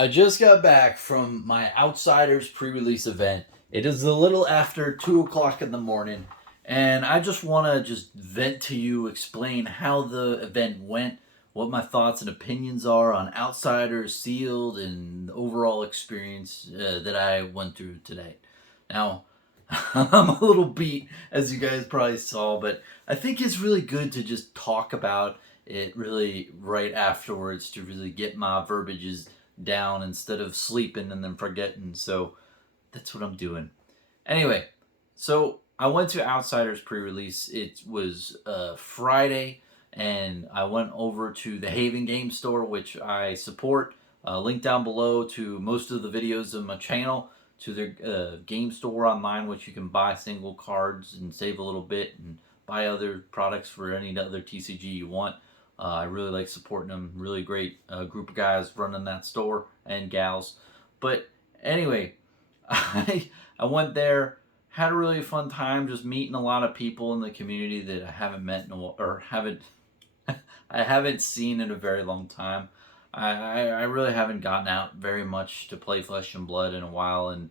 I just got back from my Outsiders pre-release event. It is a little after 2 o'clock in the morning, and I just want to just vent to you, explain how the event went, what my thoughts and opinions are on Outsiders sealed, and the overall experience that I went through today. Now, I'm a little beat, as you guys probably saw, but I think it's really good to just talk about it really right afterwards to really get my verbiages down instead of sleeping and then forgetting. So that's what I'm doing. Anyway, so I went to Outsiders pre-release. It was Friday, and I went over to the Haven Game Store, which I support. Link down below to most of the videos of my channel, to their game store online, which you can buy single cards and save a little bit and buy other products for any other TCG you want. I really like supporting them. Really great group of guys running that store and gals. But anyway, I went there, had a really fun time, just meeting a lot of people in the community that I haven't met in or haven't I haven't seen in a very long time. I really haven't gotten out very much to play Flesh and Blood in a while, and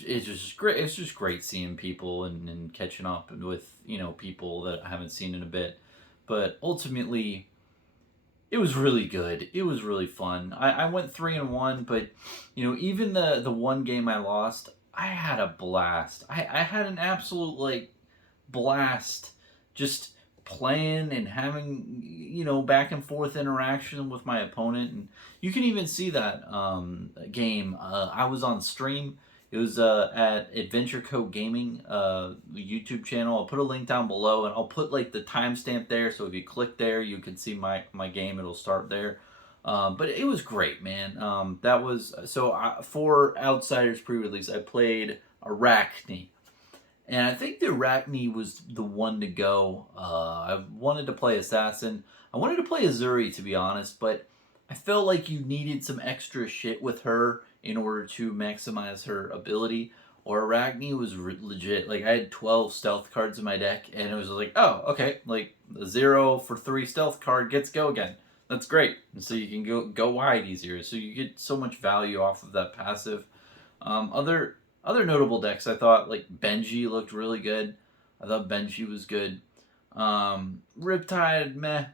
it's just great. It's just great seeing people and catching up with people that I haven't seen in a bit. But ultimately, it was really good. It was really fun. I went 3-1, but even the one game I lost, I had a blast. I had an absolute blast just playing and having back and forth interaction with my opponent. And you can even see that game. I was on stream. It was at Adventure Code Gaming YouTube channel. I'll put a link down below, and I'll put the timestamp there, so if you click there you can see my game. It'll start there. But it was great, man. That was for Outsiders pre-release. I played Arachne, and I think the Arachne was the one to go. I wanted to play Assassin. I wanted to play Azuri, to be honest, but I felt like you needed some extra shit with her in order to maximize her ability. Or Arachne was legit. Like, I had 12 stealth cards in my deck, and it was like, oh, okay, like a 0 for 3 stealth card gets go again. That's great. And so you can go wide easier. So you get so much value off of that passive. Other notable decks, I thought Benji looked really good. I thought Benji was good. Riptide, meh.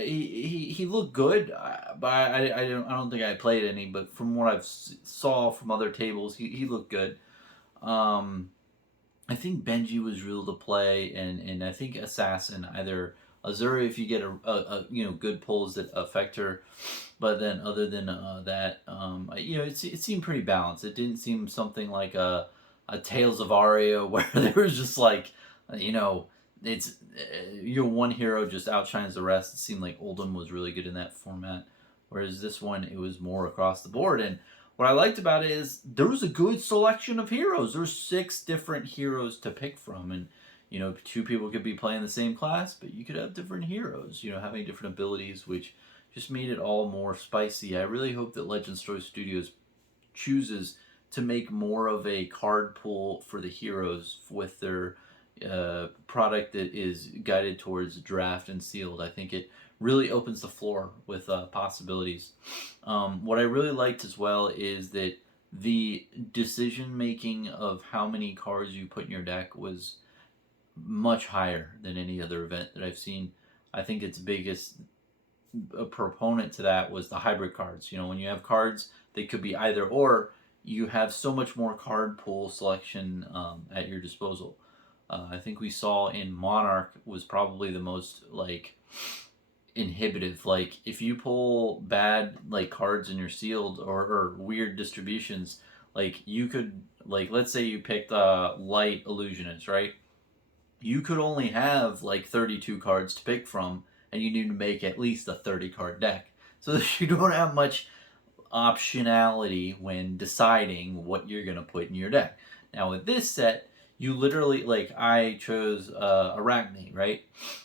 He looked good, but I don't think I played any. But from what I've saw from other tables, he looked good. I think Benji was real to play, and I think Assassin, either Azuri if you get a good pulls that affect her, but then other than that, it seemed pretty balanced. It didn't seem something like a Tales of Aria where there was just it's one hero just outshines the rest. It seemed like Oldham was really good in that format, whereas this one it was more across the board. And what I liked about it is there was a good selection of heroes. There's 6 different heroes to pick from, and 2 people could be playing the same class, but you could have different heroes. Having different abilities, which just made it all more spicy. I really hope that Legend Story Studios chooses to make more of a card pool for the heroes with their product that is guided towards draft and sealed. I think it really opens the floor with possibilities. What I really liked as well is that the decision making of how many cards you put in your deck was much higher than any other event that I've seen. I think its biggest proponent to that was the hybrid cards. When you have cards, they could be either or. You have so much more card pool selection at your disposal. I think we saw in Monarch was probably the most inhibitive. Like, if you pull bad cards in your sealed or weird distributions, you could let's say you picked light illusionist, right? You could only have 32 cards to pick from, and you need to make at least a 30 card deck. So you don't have much optionality when deciding what you're going to put in your deck. Now with this set, you literally, I chose Arachne, right?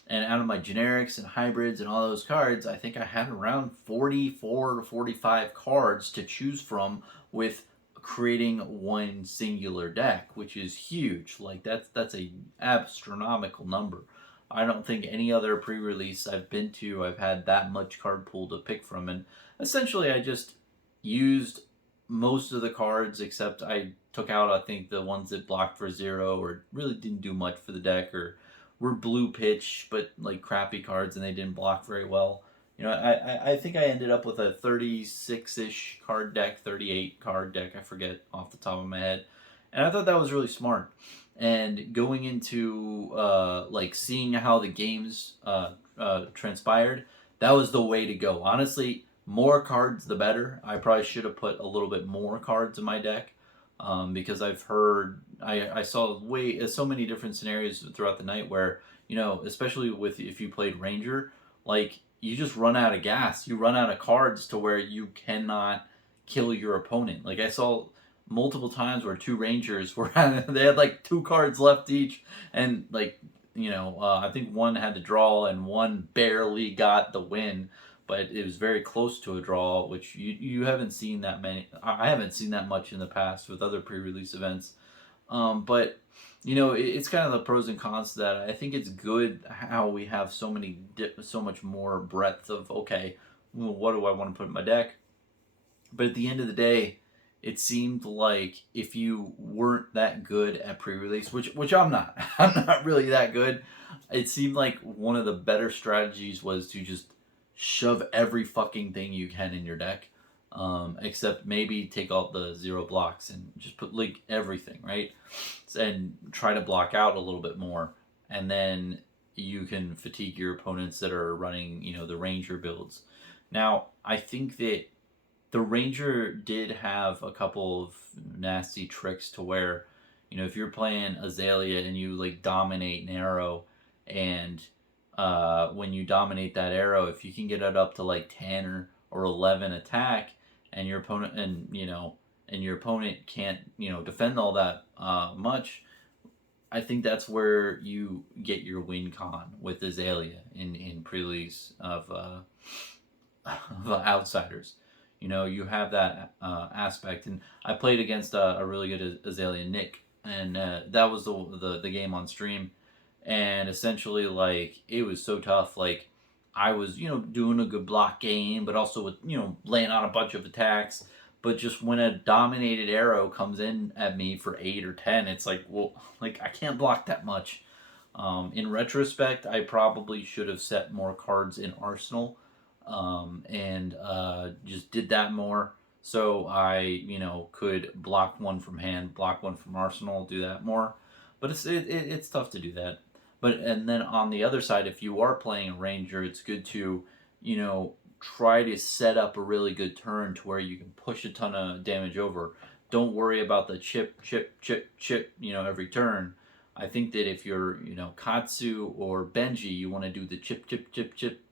And out of my generics and hybrids and all those cards, I think I had around 44 to 45 cards to choose from, with creating one singular deck, which is huge. That's a astronomical number. I don't think any other pre-release I've been to I've had that much card pool to pick from. And essentially I just used most of the cards except I took out, I think, the ones that blocked for 0 or really didn't do much for the deck, or were blue pitch but like crappy cards and they didn't block very well. I think I ended up with a 36-ish card deck, 38 card deck, I forget off the top of my head. And I thought that was really smart. And going into like seeing how the games transpired, that was the way to go. Honestly, more cards the better. I probably should have put a little bit more cards in my deck, because I saw so many different scenarios throughout the night where, especially with if you played Ranger, like you just run out of gas. You run out of cards to where you cannot kill your opponent. Like I saw multiple times where two Rangers were they had like 2 cards left each, and like I think one had to draw and one barely got the win, but it was very close to a draw, which you haven't seen that many. I haven't seen that much in the past with other pre-release events. But it's kind of the pros and cons to that. I think it's good how we have so much more breadth of, okay, well, what do I want to put in my deck? But at the end of the day, it seemed like if you weren't that good at pre-release, which I'm not, I'm not really that good. It seemed like one of the better strategies was to just shove every fucking thing you can in your deck, except maybe take out the 0 blocks and just put like everything, right? And try to block out a little bit more, and then you can fatigue your opponents that are running, the Ranger builds. Now, I think that the Ranger did have a couple of nasty tricks to where, if you're playing Azalea and you like dominate an arrow, and when you dominate that arrow, if you can get it up to like 10 or 11 attack, and your opponent can't defend all that much, I think that's where you get your win con with Azalea in pre-release of Outsiders. You have that aspect, and I played against a really good Azalea, Nick, and that was the game on stream, and essentially like it was so tough. Like I was doing a good block game, but also with laying on a bunch of attacks. But just when a dominated arrow comes in at me for 8 or 10, it's like, well, like I can't block that much. In retrospect, I probably should have set more cards in Arsenal, and just did that more, so I could block one from hand, block one from Arsenal, do that more. But it's tough to do that. But and then on the other side, if you are playing a Ranger, it's good to try to set up a really good turn to where you can push a ton of damage over. Don't worry about the chip every turn. I think that if you're Katsu or Benji, you want to do the chip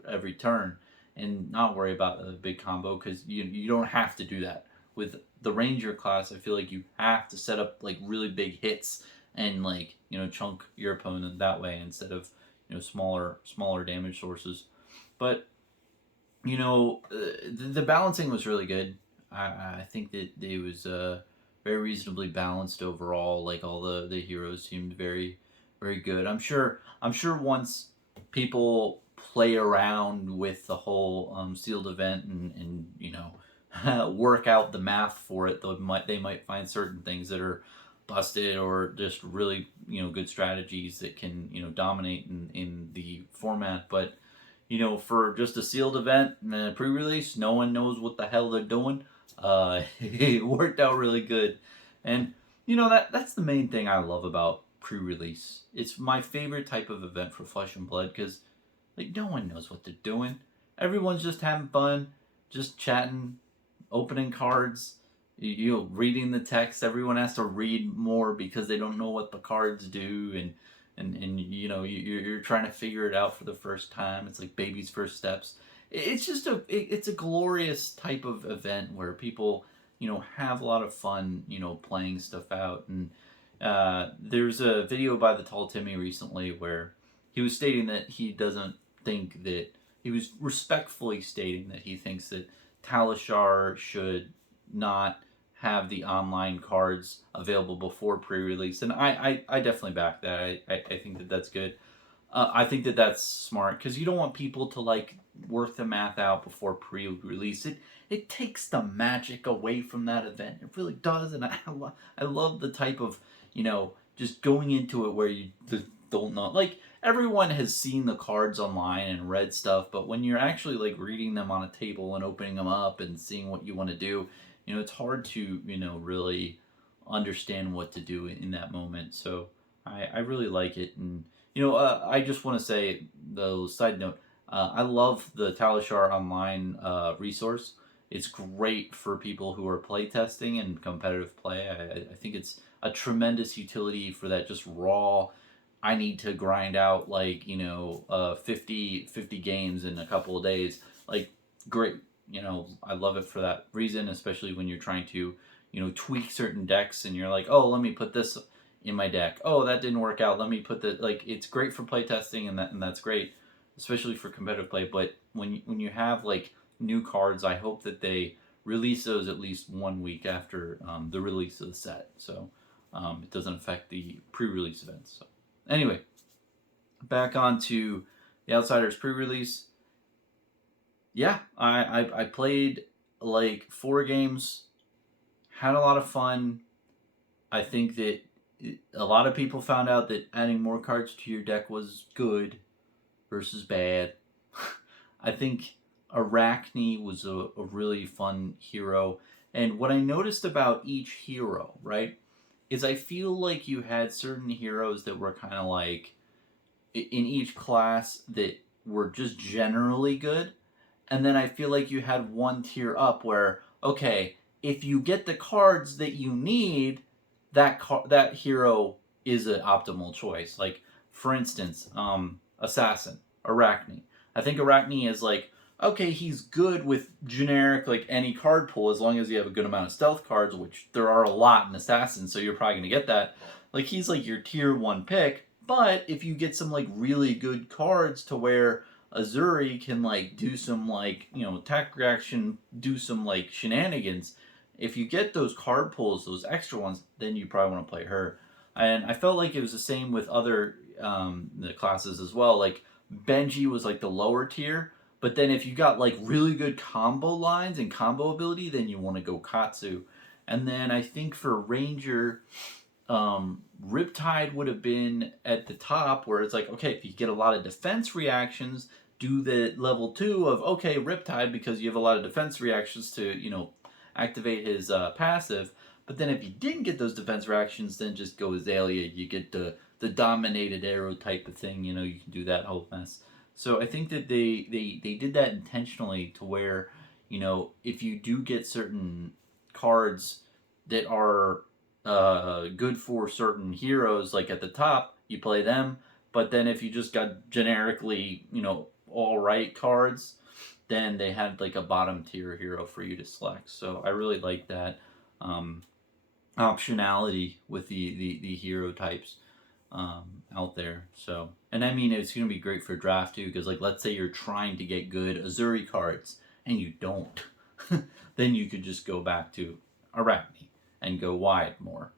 every turn and not worry about a big combo, because you don't have to do that. With the Ranger class, I feel like you have to set up like really big hits and like chunk your opponent that way instead of smaller damage sources. But the balancing was really good. I think that it was very reasonably balanced overall. Like all the heroes seemed very very good. I'm sure once people play around with the whole sealed event and work out the math for it, they might find certain things that are busted, or just really good strategies that can dominate in the format. But for just a sealed event and a pre-release, no one knows what the hell they're doing. It worked out really good, and that's the main thing I love about pre-release. It's my favorite type of event for Flesh and Blood, because like no one knows what they're doing. Everyone's just having fun, just chatting, opening cards, reading the text. Everyone has to read more because they don't know what the cards do, and you're trying to figure it out for the first time. It's like baby's first steps. It's just it's a glorious type of event where people have a lot of fun playing stuff out. And there's a video by the Tall Timmy recently where he was stating that he doesn't think that he was respectfully stating that he thinks that Talishar should not have the online cards available before pre-release, and I definitely back that. I think that that's good. I think that that's smart, because you don't want people to like work the math out before pre-release. it takes the magic away from that event. It really does, and I love the type of, just going into it where you don't know. Like, everyone has seen the cards online and read stuff, but when you're actually like reading them on a table and opening them up and seeing what you want to do, it's hard to, really understand what to do in that moment. So I really like it. And, I just want to say, though, side note, I love the Talishar online resource. It's great for people who are playtesting and competitive play. I think it's a tremendous utility for that just raw, I need to grind out like, 50 games in a couple of days. Like, great. I love it for that reason, especially when you're trying to, tweak certain decks and you're like, oh, let me put this in my deck. Oh, that didn't work out. Let me put that. Like, it's great for playtesting, and that's great, especially for competitive play. But when you have like new cards, I hope that they release those at least 1 week after the release of the set, so it doesn't affect the pre-release events. So anyway, back on to the Outsiders pre-release. Yeah, I played like 4 games, had a lot of fun. I think that a lot of people found out that adding more cards to your deck was good versus bad. I think Arachne was a really fun hero. And what I noticed about each hero, right, is I feel like you had certain heroes that were kind of like in each class that were just generally good. And then I feel like you had one tier up where, okay, if you get the cards that you need, that hero is an optimal choice. Like, for instance, Assassin, Arachne. I think Arachne is like, okay, he's good with generic, like, any card pool as long as you have a good amount of stealth cards, which there are a lot in Assassin, so you're probably going to get that. Like, he's like your tier 1 pick, but if you get some, like, really good cards to where Azuri can, like, do some, like, attack reaction, do some, like, shenanigans, if you get those card pulls, those extra ones, then you probably want to play her. And I felt like it was the same with other the classes as well. Like, Benji was, like, the lower tier, but then if you got, like, really good combo lines and combo ability, then you want to go Katsu. And then I think for Ranger, Riptide would have been at the top, where it's like, okay, if you get a lot of defense reactions, do the level 2 of, okay, Riptide, because you have a lot of defense reactions to, activate his passive. But then if you didn't get those defense reactions, then just go Azalea. You get the dominated arrow type of thing, you can do that whole mess. So I think that they did that intentionally to where, if you do get certain cards that are good for certain heroes, like at the top, you play them. But then if you just got generically, all right cards, then they had like a bottom tier hero for you to select. So I really like that optionality with the hero types out there. So, and I mean, it's going to be great for draft too, because like, let's say you're trying to get good Azuri cards and you don't, then you could just go back to Arachne and go wide more.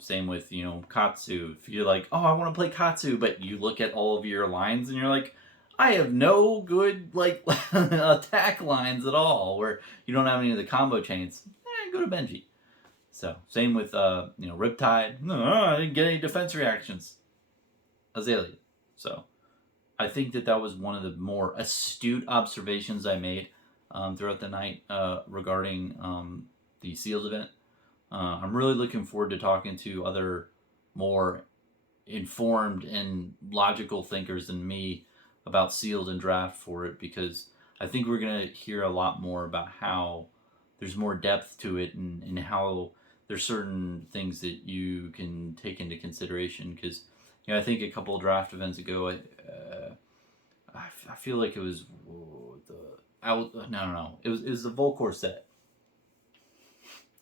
Same with, Katsu. If you're like, oh, I want to play Katsu, but you look at all of your lines and you're like, I have no good, like, attack lines at all, where you don't have any of the combo chains. Go to Benji. So, same with, Riptide. No, I didn't get any defense reactions. Azalea. So, I think that was one of the more astute observations I made throughout the night regarding the Seals event. I'm really looking forward to talking to other more informed and logical thinkers than me about Sealed and draft for it, because I think we're going to hear a lot more about how there's more depth to it, and how there's certain things that you can take into consideration. Because, I think a couple of draft events ago, I feel like it was it was the Volcor set.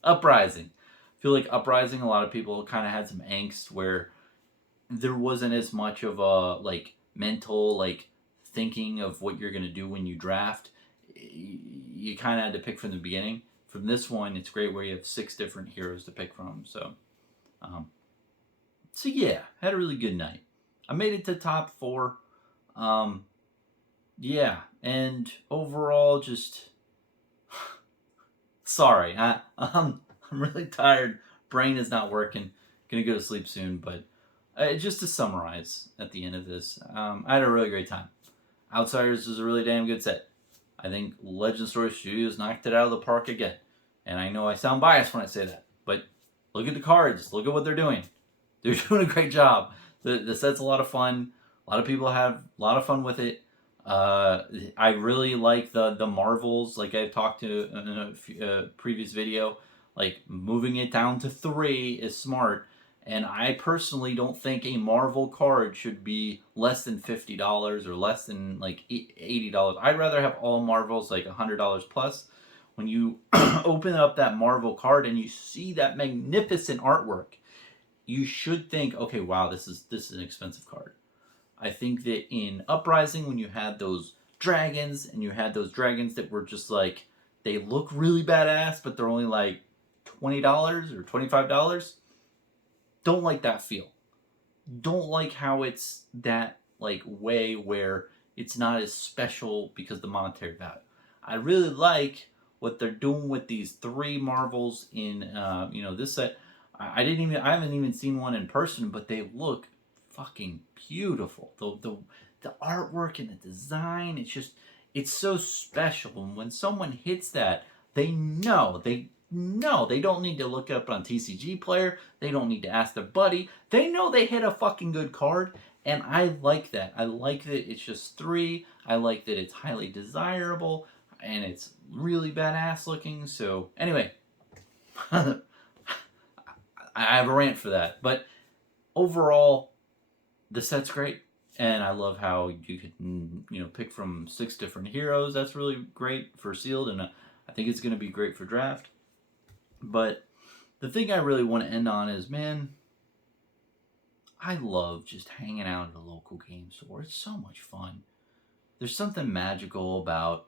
Uprising. I feel like Uprising, a lot of people kind of had some angst where there wasn't as much of a, like, mental, like, thinking of what you're going to do when you draft. You kind of had to pick from the beginning. From this one, it's great where you have 6 different heroes to pick from. So yeah, had a really good night. I made it to top 4. Yeah, and overall, just sorry. I'm really tired. Brain is not working. Gonna go to sleep soon. But just to summarize at the end of this, I had a really great time. Outsiders is a really damn good set. I think Legend Story Studios knocked it out of the park again. And I know I sound biased when I say that, but look at the cards. Look at what they're doing. They're doing a great job. The set's a lot of fun. A lot of people have a lot of fun with it. I really like the Marvels, like I talked to in a previous video. Like, moving it down to 3 is smart. And I personally don't think a Marvel card should be less than $50 or less than like $80. I'd rather have all Marvels like $100 plus. When you open up that Marvel card and you see that magnificent artwork, you should think, okay, wow, this is an expensive card. I think that in Uprising, when you had those dragons, and you had those dragons that were just like, they look really badass, but they're only like $20 or $25, don't like that feel. Don't like how it's that like way where it's not as special because of the monetary value. I really like what they're doing with these 3 Marvels in this set. I haven't even seen one in person, but they look fucking beautiful. The artwork and the design, it's so special. And when someone hits that, they know they don't need to look up on TCG Player. They don't need to ask their buddy. They know they hit a fucking good card, and I like that. I like that it's just 3. I like that it's highly desirable, and it's really badass looking. So anyway, I have a rant for that. But overall, the set's great, and I love how you can pick from 6 different heroes. That's really great for sealed, and I think it's going to be great for draft. But the thing I really want to end on is, man, I love just hanging out at a local game store. It's so much fun. There's something magical about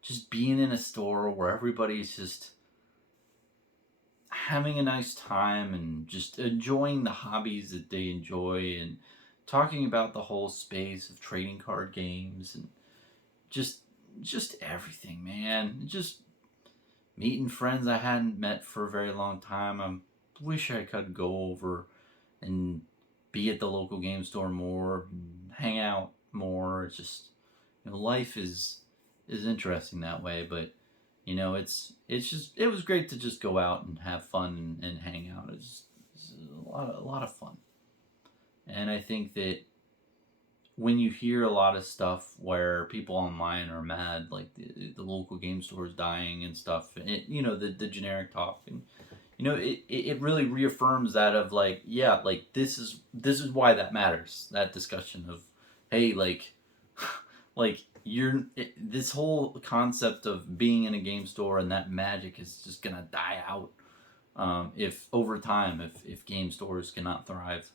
just being in a store where everybody's just having a nice time and just enjoying the hobbies that they enjoy, and talking about the whole space of trading card games, and just everything, man. Just meeting friends I hadn't met for a very long time. I wish I could go over and be at the local game store more, hang out more. It's just, life is interesting that way. But it was great to just go out and have fun and hang out. It's a lot of fun. And I think that when you hear a lot of stuff where people online are mad, like the local game store is dying and stuff, the generic talk, and it really reaffirms that of like, yeah, like this is why that matters. That discussion of, hey, like this whole concept of being in a game store and that magic is just gonna die out if over time, if game stores cannot thrive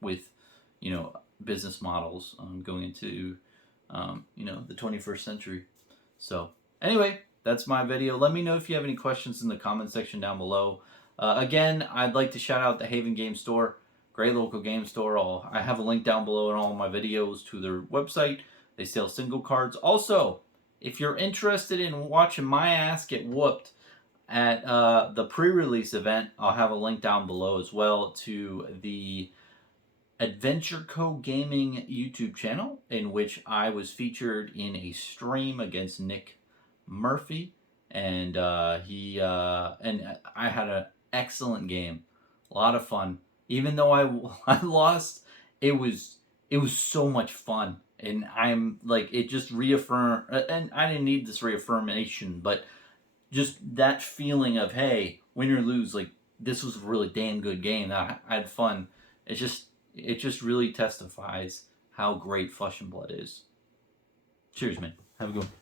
with business models going into the 21st century. So anyway, that's my video. Let me know if you have any questions in the comment section down below. Again, I'd like to shout out the Haven Game Store. Great local game store. I have a link down below in all of my videos to their website. They sell single cards. Also, if you're interested in watching my ass get whooped at the pre-release event, I'll have a link down below as well to the Adventure Co Gaming YouTube channel, in which I was featured in a stream against Nick Murphy, and I had an excellent game, a lot of fun. Even though I lost, it was so much fun, and I'm like, it just reaffirmed, and I didn't need this reaffirmation, but just that feeling of, hey, win or lose, like this was a really damn good game. I had fun. It just really testifies how great Flesh and Blood is. Cheers, man. Have a good one.